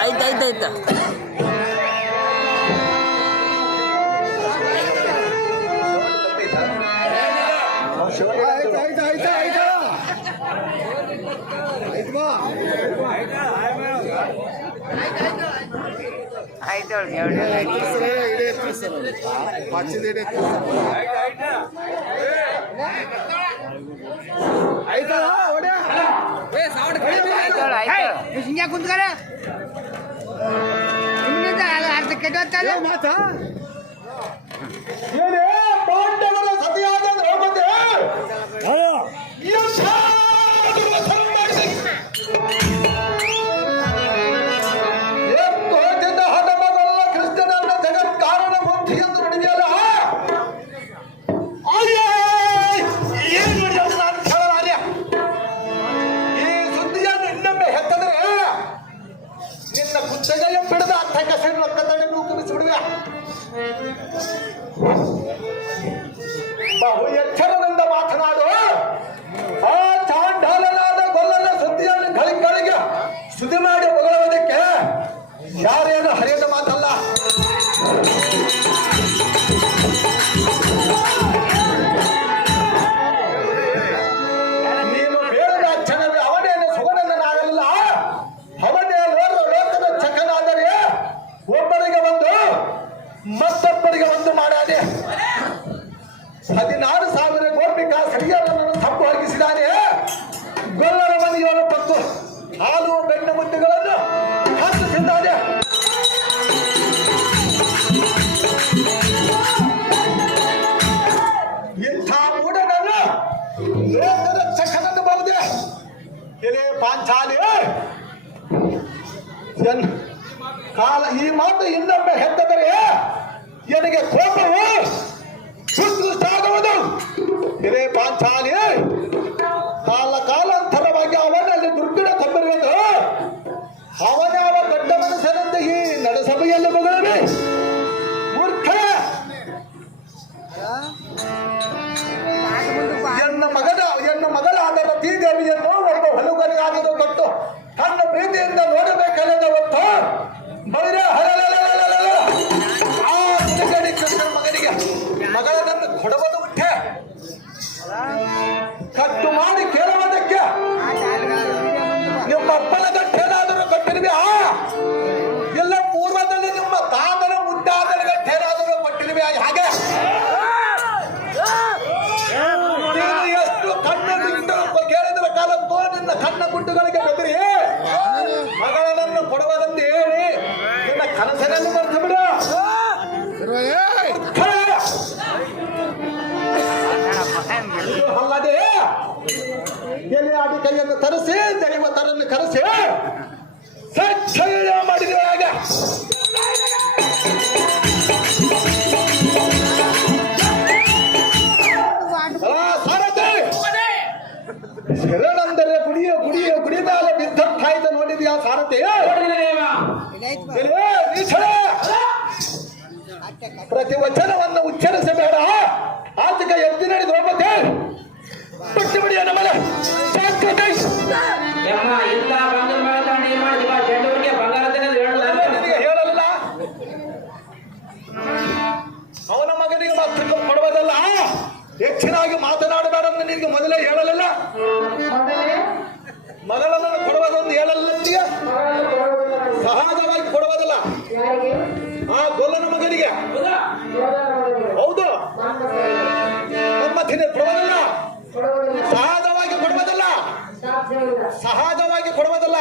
ಆಯ್ತಾಯ್ತಾಯ್ತು ಕುಂತ್ಕರ ಅರ್ಧ ಕೆಟ್ಟ ಮಾತಾ ಸತಿಯಾದ ಕ್ರಿಸ್ತನನ್ನ ಜಗತ್ಕಾರಣ ಬುದ್ಧಿ ಎಂದು ನುಡಿದೆಯಲ್ಲ, ಏನು ನುಡಿಯೋದು ನಾನು ಕೇಳಲಾರೆ. ಈ ಸುದ್ದಿಯನ್ನು ಇನ್ನೊಮ್ಮೆ ಹೆತ್ತದ್ರೆ ನಿನ್ನ ಕುತ್ತಗೆಯ ಬಿಡದ ಅರ್ಥಕಸೆಯನ್ನು ಕತ್ತಡೆ ನೂಕುಮಿಸಿಬಿಡುವೆ. ಬಹು ಎಚ್ಚರದಿಂದ ಮಾತನಾಡು. ಆ ಚಾಂಡಾಲನಾದ ಗೊಲ್ಲನ ಸುದ್ದಿಯನ್ನು ಗಳಿಗೆ ಸುದ್ದಿ ಮಾಡಿ ಬೊಗಳುವುದಕ್ಕೆ ಯಾರೇನು ಹರಿಯದ ಮಾತಲ್ಲ. ನೀನು ಬೇಡದ ಅಚ್ಚನವೇ ಅವನೇನು ಸುಗನನಾಗಲಿಲ್ಲ. ಅವನೇ ಲೋಕದ ಚಕನಾದರೆ ಒಬ್ಬರಿಗೆ ಒಂದು ಮತ್ತೊಬ್ಬರಿಗೆ ಒಂದು ಮಾಡಾನೆ. 16,000 ಗೋಪಿಕಾ ಸರಿಯರನ್ನು ತಪ್ಪು ಹಾಕಿಸಿದ್ದಾನೆ. ಗೊಲ್ಲರ ಮನೆಯೊಳ ಪತ್ತು ಹಾಲು ಬೆಣ್ಣೆ ಮುದ್ದೆಗಳನ್ನು ಹತ್ತು ತಿಂದಾನೆ. ಇಂಥ ಮೂಢನನ್ನು ಲೋಕದ ಚಕನನ್ನು ಬರದೆ ಎಲೆ ಪಾಂಚಾಲಿ ಕಾಲ ಈ ಮಾತು ಇನ್ನೊಮ್ಮೆ ಹೆತ್ತದರೆ ನನಗೆ ಕೋಪವು ಆಗುವುದು. ಇದೇ ಪಾಂಚಾಲಿ ಕಾಲಾಂತರವಾಗಿ ಅವನಲ್ಲಿ ದುರ್ಗುಣ ತಪ್ಪಿರುವುದು. ಅವನ ದೊಡ್ಡ ಮನಸ್ಸಿನಿಂದ ಈ ನಡೆಸಭೆಯಲ್ಲಿ ಬದಲನೆ ಮೂರ್ಖ. ಎನ್ನ ಮಗಳಾದ ರತೀದೇವಿಯನ್ನು ಒಬ್ಬ ಹೊಲುಗರಿಗಾಗದು ಕೊಟ್ಟು ತನ್ನ ಪ್ರೀತಿಯಿಂದ ನೋಡಬೇಕಲ್ಲದ ಹೊತ್ತು ಬೈರೆ ಆ ಮುಳುಗಡೆ ಕೃಷ್ಣನ ಮಗನಿಗೆ ಮಗಳನನ್ನು ಕೊಡುವುದು ಉಂಟೆ. ಕಟ್ಟು ಮಾಡಿ ಕೇಳುವುದಕ್ಕೆ ನಿಮ್ಮ ಅಪ್ಪನ ಗಂಟೇನಾದರೂ ಕೊಟ್ಟಿರುವೆ. ಎಲ್ಲ ಪೂರ್ವದಲ್ಲಿ ನಿಮ್ಮ ತಾತನ ಮುದ್ದಾದನ ಗಂಟೇನಾದರೂ ಕೊಟ್ಟಿರುವೆ. ಹಾಗೆ ಎಷ್ಟು ಕಣ್ಣು ಕೇಳಿದ್ರ ಕಾಲಕ್ಕೂ ನಿನ್ನ ಕಣ್ಣ ಗುಡ್ಡುಗಳಿಗೆ ಬೆದರಿ ಮಗಳನನ್ನು ಕೊಡುವುದಂತೆ ಹೇಳಿ ನಿನ್ನ ಕನಸನ್ನು ಮರೆತು ಬಿಡು. ಅಲ್ಲದೆ ಎಲೆ ಆಡಿ ಕೈಯನ್ನು ತರಿಸಿ ದೈವತರನ್ನು ಕರೆಸಿ ಸಚ್ಚಯ ಮಾಡಿದ ಸಾರಥಿ ಶರಣಂದರೆ ಕುಡಿದಾಲ ಬಿದ್ದಂತಾಯ್ತ ನೋಡಿದ್ಯಾ ಸಾರಥಿ? ಪ್ರತಿ ವಚನವನ್ನು ಉಚ್ಚರಿಸಬೇಡ. ಆತಕ ಎತ್ತಿ ನಡೆದು ದ್ರೌಪದಿ ಬಿಟ್ಟು ಬಿಡಿಯ ನಮ್ಮನೆ ಆ ಗೊಲ್ಲನ ಮಗನಿಗೆ ಹೌದು ಮನ್ಮಥನೇ ಕೊಡುವುದಲ್ಲ, ಸಹಜವಾಗಿ ಕೊಡುವುದಲ್ಲ, ಸಹಜವಾಗಿ ಕೊಡುವುದಲ್ಲ.